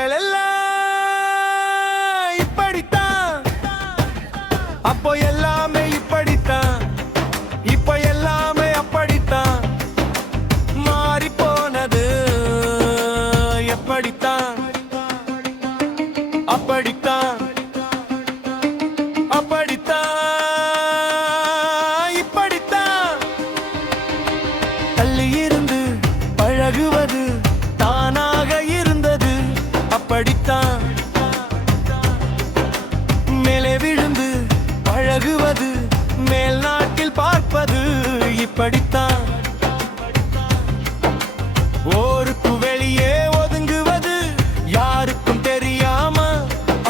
ஆண்கள் எல்லாம் இப்படித்தான், அப்போ எல்லாமே இப்படித்தான், இப்ப எல்லாமே அப்படித்தான். மாறி போனது எப்படித்தான், அப்படித்தான், அப்படித்தான், இப்படித்தான். தள்ளி இருந்து பழகுவது தானாக இருந்தது, அப்படித்தான். மேலே விழுந்து பழகுவது மேல் நாட்டில் பார்ப்பது, இப்படித்தான். ஊருக்கு வெளியே ஒதுங்குவது யாருக்கும் தெரியாம,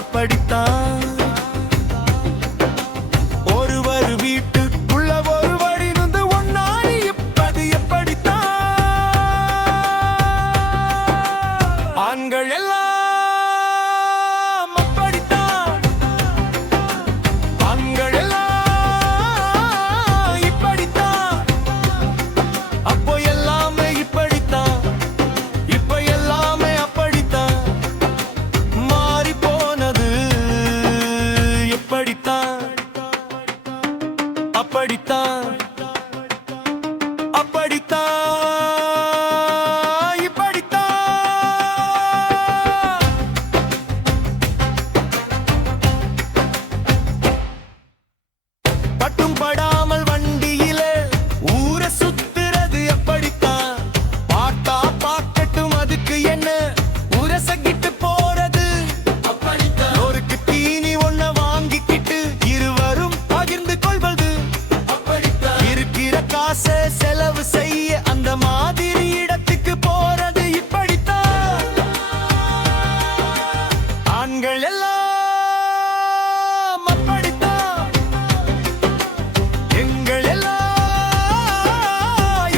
அப்படித்தான். ஒருவர் வீட்டுக்குள்ள ஒருவர் இருந்து ஒன்னாடி இப்படி எப்படித்தான். ஆண்கள் எல்லாம் அப்படித்தான், ஆண்கள் எல்லாம் இப்படித்தான், அப்போ எல்லாமே இப்படித்தான், இப்ப எல்லாமே அப்படித்தான். மாறி போனது எப்படித்தான், அப்படித்தான், அப்படித்தான், இப்படித்தான். பட்டும் படாமல் வண்டியில ஊரை சுத்துறது எப்படித்தான். பார்த்தா பார்க்கட்டும் அதுக்கு என்ன உரசகிட்டு போறது, அப்படித்தான். ஒருக்கு தீனி ஒன்ன வாங்கிக்கிட்டு இருவரும் பகிர்ந்து கொள்வது, அப்படித்தான். இருக்கிற காசை செலவு செய்ய அந்த மாதிரி இடத்துக்கு போறது, இப்படித்தான். ஆண்கள் எல்லாம் அப்படித்தான், எங்கள் எல்லாம்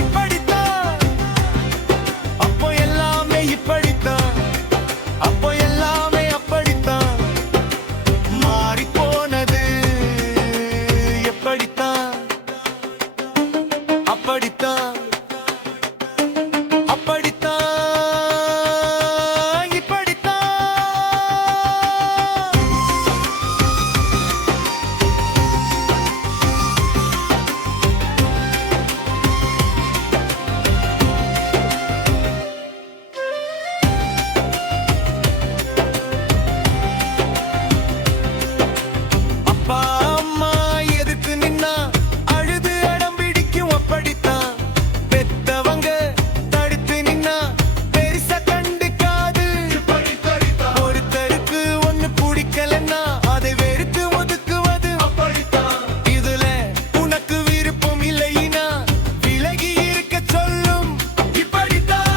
இப்படித்தான், அப்போ எல்லாமே இப்படித்தான், அப்போ எல்லாமே அப்படித்தான். மாறி போனது எப்படித்தான், அப்படித்தான், அப்படித்தான், இப்படித்தான். அப்பா அம்மா எதுக்கு நின்னா அழுது அடம் பிடிக்கும், அப்படித்தான். பெத்தவங்க தடுத்து நின்னா பெருசா கண்டுக்காது, ஒருத்தருக்கு ஒண்ணு பிடிக்கலன்னா அதை வெறுத்து ஒதுக்குவது, அப்படித்தான். இதுல உனக்கு விருப்பம் இல்லைனா விலகி இருக்க சொல்லும், இப்படித்தான்.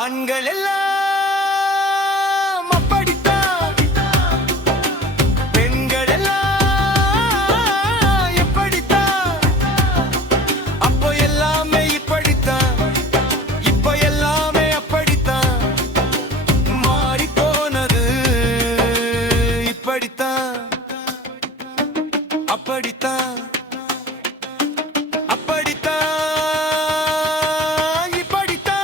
ஆண்கள் எல்லாம் அப்படித்தான், பெண்கள் எல்லாம் எப்படித்தான், அப்போ எல்லாமே இப்படித்தான், இப்ப எல்லாமே அப்படித்தான். மாறி போனது இப்படித்தான், அப்படித்தான், அப்படித்தான், இப்படித்தான்.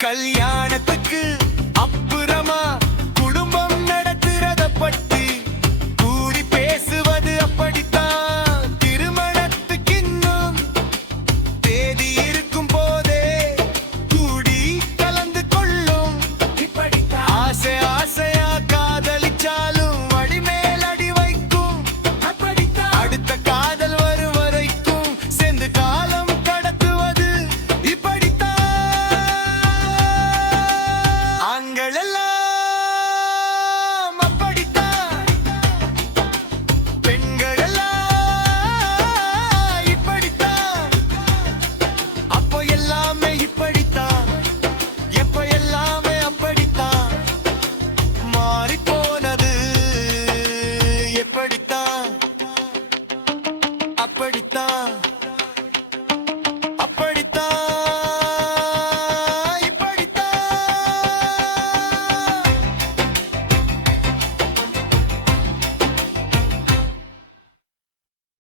கல்யாணத்துக்கு